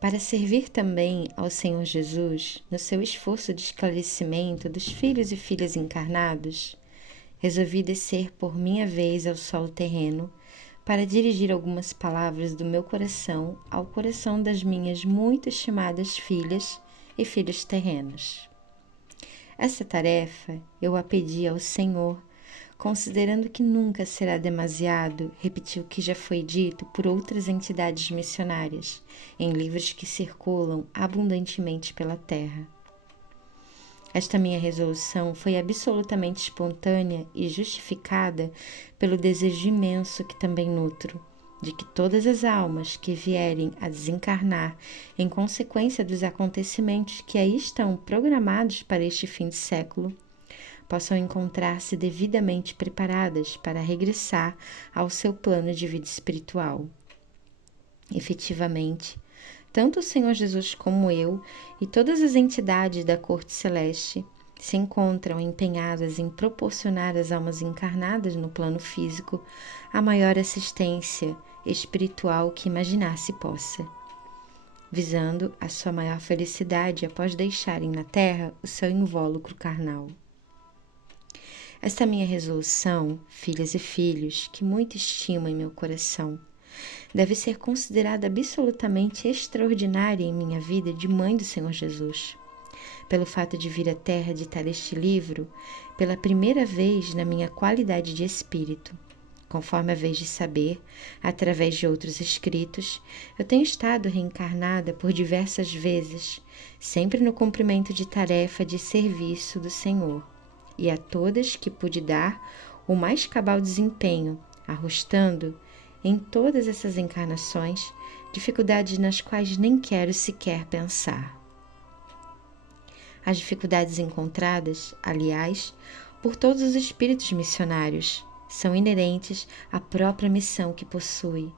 Para servir também ao Senhor Jesus no seu esforço de esclarecimento dos filhos e filhas encarnados, resolvi descer por minha vez ao solo terreno para dirigir algumas palavras do meu coração ao coração das minhas muito estimadas filhas e filhos terrenos. Essa tarefa eu a pedi ao Senhor, considerando que nunca será demasiado repetir o que já foi dito por outras entidades missionárias em livros que circulam abundantemente pela terra. Esta minha resolução foi absolutamente espontânea e justificada pelo desejo imenso que também nutro de que todas as almas que vierem a desencarnar em consequência dos acontecimentos que aí estão programados para este fim de século possam encontrar-se devidamente preparadas para regressar ao seu plano de vida espiritual. Efetivamente, tanto o Senhor Jesus como eu e todas as entidades da corte celeste se encontram empenhadas em proporcionar às almas encarnadas no plano físico a maior assistência espiritual que imaginar-se possa, visando a sua maior felicidade após deixarem na terra o seu invólucro carnal. Esta minha resolução, filhas e filhos, que muito estimo em meu coração, deve ser considerada absolutamente extraordinária em minha vida de mãe do Senhor Jesus, pelo fato de vir à terra editar este livro pela primeira vez na minha qualidade de espírito. Conforme a vez de saber, através de outros escritos, eu tenho estado reencarnada por diversas vezes, sempre no cumprimento de tarefa de serviço do Senhor, e a todas que pude dar o mais cabal desempenho, arrostando, em todas essas encarnações, dificuldades nas quais nem quero sequer pensar. As dificuldades encontradas, aliás, por todos os espíritos missionários, são inerentes à própria missão que possui,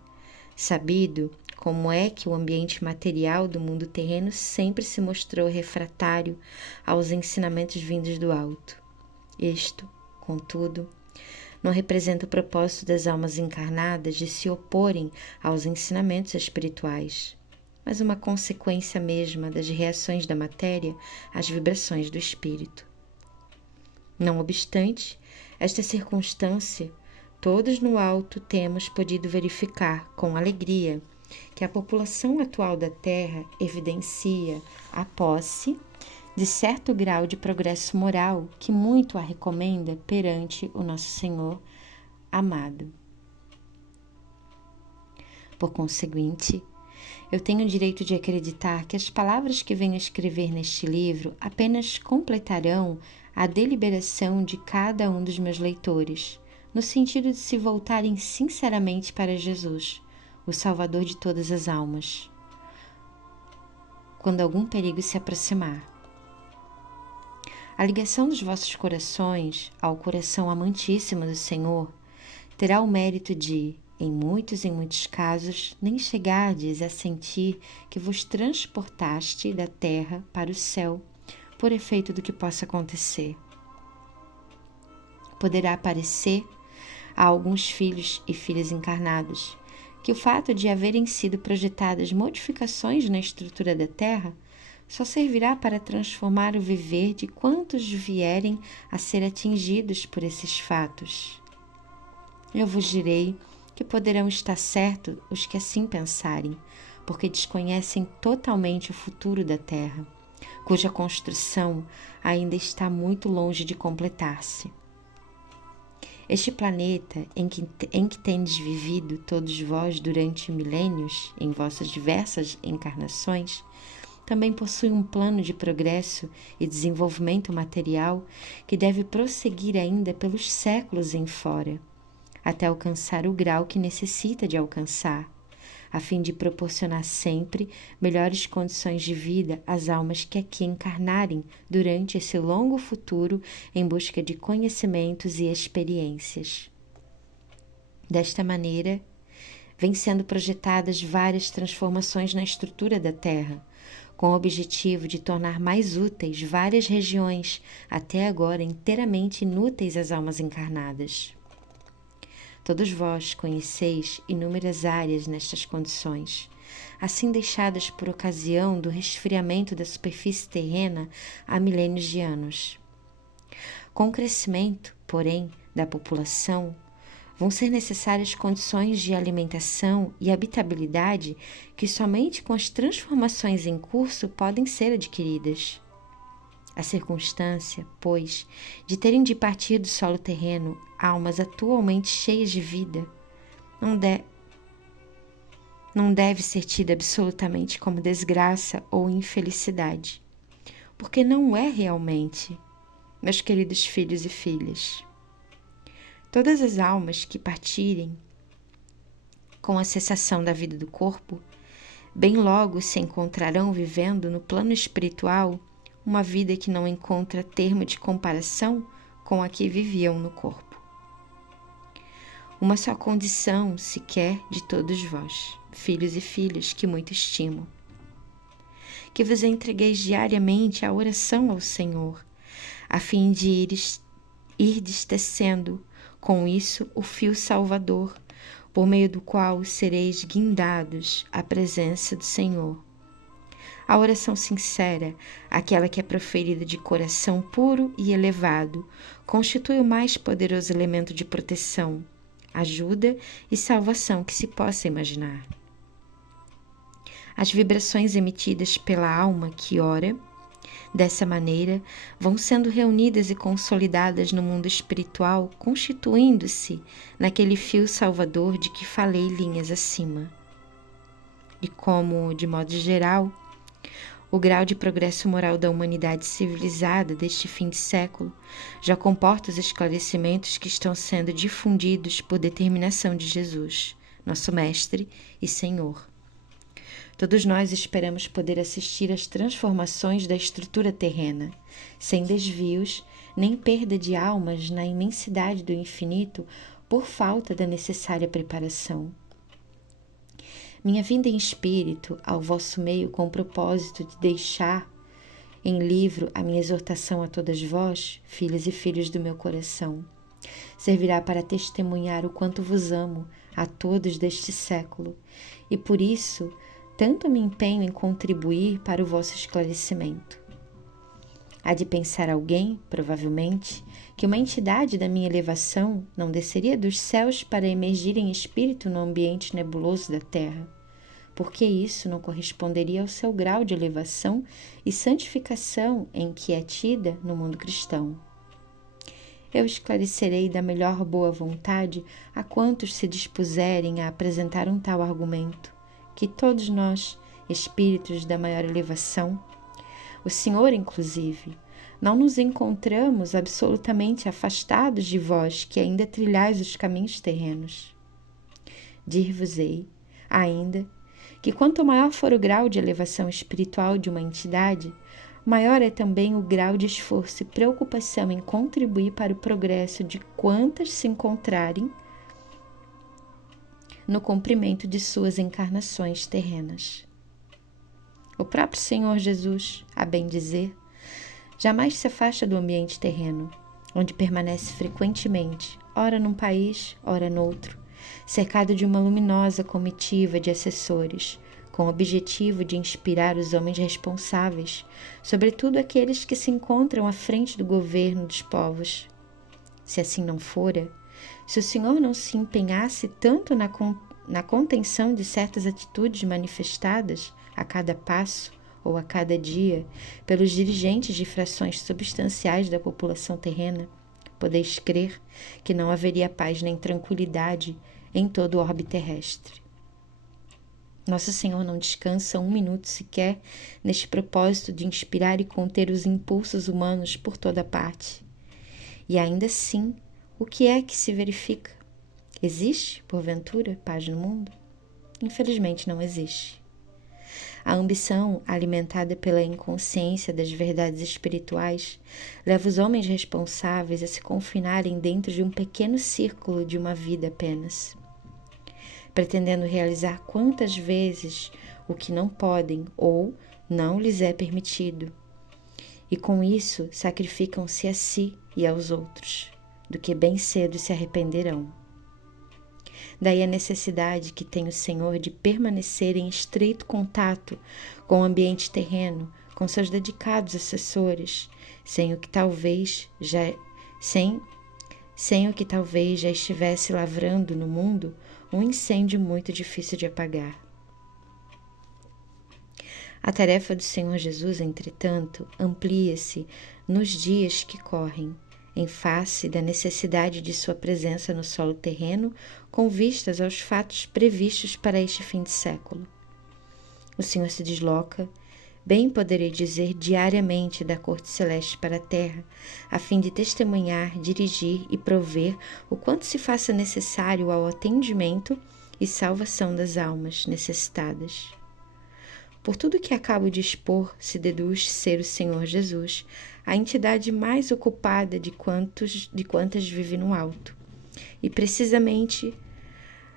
sabido como é que o ambiente material do mundo terreno sempre se mostrou refratário aos ensinamentos vindos do alto. Isto, contudo, não representa o propósito das almas encarnadas de se oporem aos ensinamentos espirituais, mas uma consequência mesma das reações da matéria às vibrações do espírito. Não obstante esta circunstância, todos no alto temos podido verificar com alegria que a população atual da Terra evidencia a posse de certo grau de progresso moral que muito a recomenda perante o nosso Senhor amado. Por conseguinte, eu tenho o direito de acreditar que as palavras que venho escrever neste livro apenas completarão a deliberação de cada um dos meus leitores, no sentido de se voltarem sinceramente para Jesus, o Salvador de todas as almas, quando algum perigo se aproximar. A ligação dos vossos corações ao coração amantíssimo do Senhor terá o mérito de, em muitos casos, nem chegardes a sentir que vos transportaste da terra para o céu, por efeito do que possa acontecer. Poderá parecer a alguns filhos e filhas encarnados que o fato de haverem sido projetadas modificações na estrutura da terra só servirá para transformar o viver de quantos vierem a ser atingidos por esses fatos. Eu vos direi que poderão estar certos os que assim pensarem, porque desconhecem totalmente o futuro da Terra, cuja construção ainda está muito longe de completar-se. Este planeta em que tendes vivido todos vós durante milênios, em vossas diversas encarnações, também possui um plano de progresso e desenvolvimento material que deve prosseguir ainda pelos séculos em fora, até alcançar o grau que necessita de alcançar, a fim de proporcionar sempre melhores condições de vida às almas que aqui encarnarem durante esse longo futuro em busca de conhecimentos e experiências. Desta maneira, vêm sendo projetadas várias transformações na estrutura da Terra, com o objetivo de tornar mais úteis várias regiões, até agora inteiramente inúteis às almas encarnadas. Todos vós conheceis inúmeras áreas nestas condições, assim deixadas por ocasião do resfriamento da superfície terrena há milênios de anos. Com o crescimento, porém, da população, vão ser necessárias condições de alimentação e habitabilidade que somente com as transformações em curso podem ser adquiridas. A circunstância, pois, de terem de partir do solo terreno almas atualmente cheias de vida, não deve ser tida absolutamente como desgraça ou infelicidade, porque não é realmente, meus queridos filhos e filhas. Todas as almas que partirem com a cessação da vida do corpo, bem logo se encontrarão vivendo no plano espiritual uma vida que não encontra termo de comparação com a que viviam no corpo. Uma só condição se quer de todos vós, filhos e filhas que muito estimo, que vos entregueis diariamente a oração ao Senhor, a fim de irdes tecendo com isso o fio salvador, por meio do qual sereis guindados à presença do Senhor. A oração sincera, aquela que é proferida de coração puro e elevado, constitui o mais poderoso elemento de proteção, ajuda e salvação que se possa imaginar. As vibrações emitidas pela alma que ora, dessa maneira, vão sendo reunidas e consolidadas no mundo espiritual, constituindo-se naquele fio salvador de que falei linhas acima. E como, de modo geral, o grau de progresso moral da humanidade civilizada deste fim de século já comporta os esclarecimentos que estão sendo difundidos por determinação de Jesus, nosso Mestre e Senhor. Todos nós esperamos poder assistir às transformações da estrutura terrena, sem desvios nem perda de almas na imensidade do infinito por falta da necessária preparação. Minha vinda em espírito ao vosso meio com o propósito de deixar em livro a minha exortação a todas vós, filhas e filhos do meu coração, servirá para testemunhar o quanto vos amo a todos deste século, e por isso tanto me empenho em contribuir para o vosso esclarecimento. Há de pensar alguém, provavelmente, que uma entidade da minha elevação não desceria dos céus para emergir em espírito no ambiente nebuloso da terra, porque isso não corresponderia ao seu grau de elevação e santificação em que é tida no mundo cristão. Eu esclarecerei da melhor boa vontade a quantos se dispuserem a apresentar um tal argumento, que todos nós, espíritos da maior elevação, o Senhor inclusive, não nos encontramos absolutamente afastados de vós que ainda trilhais os caminhos terrenos. Dir-vos-ei, ainda, que quanto maior for o grau de elevação espiritual de uma entidade, maior é também o grau de esforço e preocupação em contribuir para o progresso de quantas se encontrarem no cumprimento de suas encarnações terrenas. O próprio Senhor Jesus, a bem dizer, jamais se afasta do ambiente terreno, onde permanece frequentemente, ora num país, ora noutro, cercado de uma luminosa comitiva de assessores, com o objetivo de inspirar os homens responsáveis, sobretudo aqueles que se encontram à frente do governo dos povos. Se assim não fora, se o Senhor não se empenhasse tanto na contenção de certas atitudes manifestadas a cada passo ou a cada dia pelos dirigentes de frações substanciais da população terrena, podeis crer que não haveria paz nem tranquilidade em todo o orbe terrestre. Nosso Senhor não descansa um minuto sequer neste propósito de inspirar e conter os impulsos humanos por toda parte. E ainda assim, o que é que se verifica? Existe, porventura, paz no mundo? Infelizmente não existe. A ambição, alimentada pela inconsciência das verdades espirituais, leva os homens responsáveis a se confinarem dentro de um pequeno círculo de uma vida apenas, pretendendo realizar quantas vezes o que não podem ou não lhes é permitido, e com isso sacrificam-se a si e aos outros, do que bem cedo se arrependerão. Daí a necessidade que tem o Senhor de permanecer em estreito contato com o ambiente terreno, com seus dedicados assessores, sem o que talvez já estivesse lavrando no mundo um incêndio muito difícil de apagar. A tarefa do Senhor Jesus, entretanto, amplia-se nos dias que correm, em face da necessidade de sua presença no solo terreno, com vistas aos fatos previstos para este fim de século. O Senhor se desloca, bem poderei dizer diariamente, da corte celeste para a terra, a fim de testemunhar, dirigir e prover o quanto se faça necessário ao atendimento e salvação das almas necessitadas. Por tudo que acabo de expor, se deduz ser o Senhor Jesus a entidade mais ocupada de quantas vive no alto, e precisamente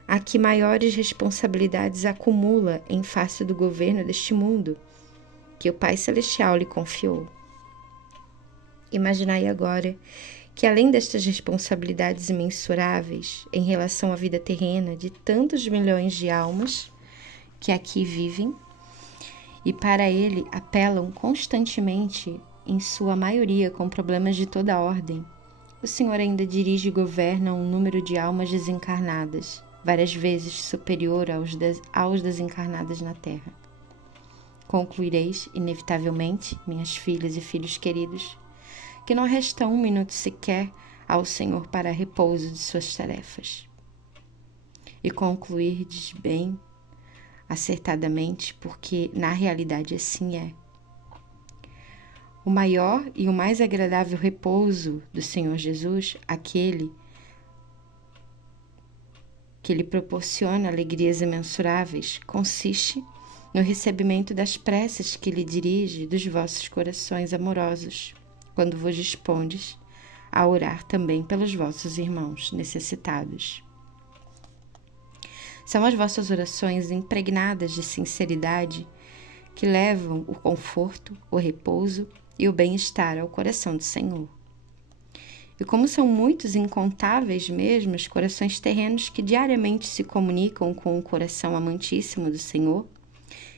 a que maiores responsabilidades acumula em face do governo deste mundo, que o Pai Celestial lhe confiou. Imaginai agora que, além destas responsabilidades imensuráveis em relação à vida terrena de tantos milhões de almas que aqui vivem, e para ele apelam constantemente, em sua maioria com problemas de toda a ordem, o Senhor ainda dirige e governa um número de almas desencarnadas, várias vezes superior aos desencarnadas na Terra. Concluireis, inevitavelmente, minhas filhas e filhos queridos, que não resta um minuto sequer ao Senhor para repouso de suas tarefas. E concluirdes bem, acertadamente, porque na realidade assim é. O maior e o mais agradável repouso do Senhor Jesus, aquele que lhe proporciona alegrias imensuráveis, consiste no recebimento das preces que lhe dirige dos vossos corações amorosos, quando vos dispondes a orar também pelos vossos irmãos necessitados. São as vossas orações impregnadas de sinceridade que levam o conforto, o repouso e o bem-estar ao coração do Senhor. E como são muitos, incontáveis mesmo, os corações terrenos que diariamente se comunicam com o coração amantíssimo do Senhor,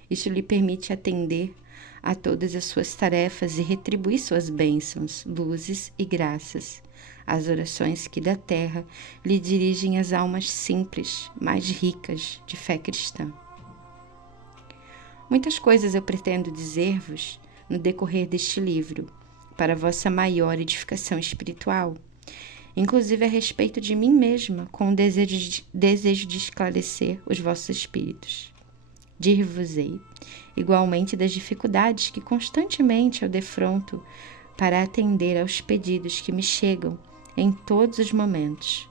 isso lhe permite atender a todas as suas tarefas e retribuir suas bênçãos, luzes e graças, as orações que da terra lhe dirigem as almas simples, mais ricas de fé cristã. Muitas coisas eu pretendo dizer-vos no decorrer deste livro, para vossa maior edificação espiritual, inclusive a respeito de mim mesma, com o desejo de esclarecer os vossos espíritos. Dir-vos-ei, igualmente, das dificuldades que constantemente eu defronto para atender aos pedidos que me chegam em todos os momentos,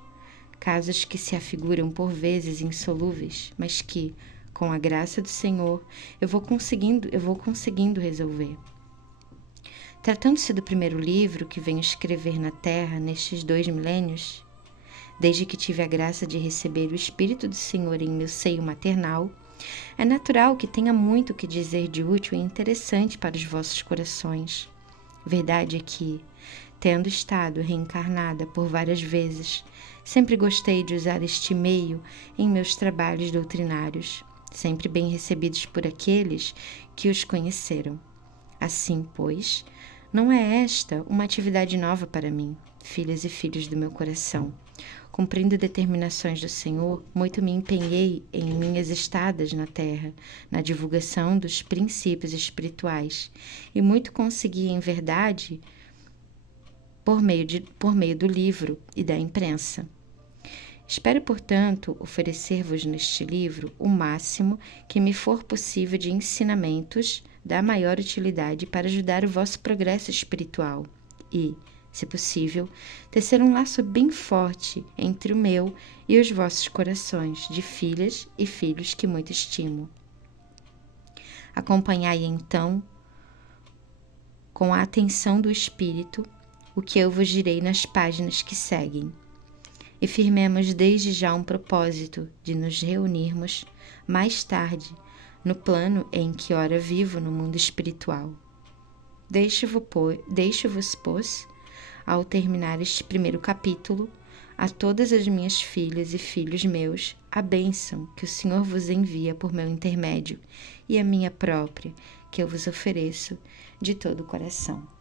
casos que se afiguram por vezes insolúveis, mas que, com a graça do Senhor, eu vou conseguindo resolver. Tratando-se do primeiro livro que venho escrever na Terra nestes 2 milênios, desde que tive a graça de receber o Espírito do Senhor em meu seio maternal, é natural que tenha muito que dizer de útil e interessante para os vossos corações. Verdade é que, tendo estado reencarnada por várias vezes, sempre gostei de usar este meio em meus trabalhos doutrinários, sempre bem recebidos por aqueles que os conheceram. Assim, pois, não é esta uma atividade nova para mim, filhas e filhos do meu coração. Cumprindo determinações do Senhor, muito me empenhei em minhas estadas na terra, na divulgação dos princípios espirituais, e muito consegui, em verdade, por meio do livro e da imprensa. Espero, portanto, oferecer-vos neste livro o máximo que me for possível de ensinamentos da maior utilidade para ajudar o vosso progresso espiritual e, se possível, tecer um laço bem forte entre o meu e os vossos corações de filhas e filhos que muito estimo. Acompanhai, então, com a atenção do Espírito, o que eu vos direi nas páginas que seguem. E firmemos desde já um propósito de nos reunirmos mais tarde no plano em que ora vivo no mundo espiritual. Deixo-vos, pois, ao terminar este primeiro capítulo, a todas as minhas filhas e filhos meus a bênção que o Senhor vos envia por meu intermédio e a minha própria, que eu vos ofereço de todo o coração.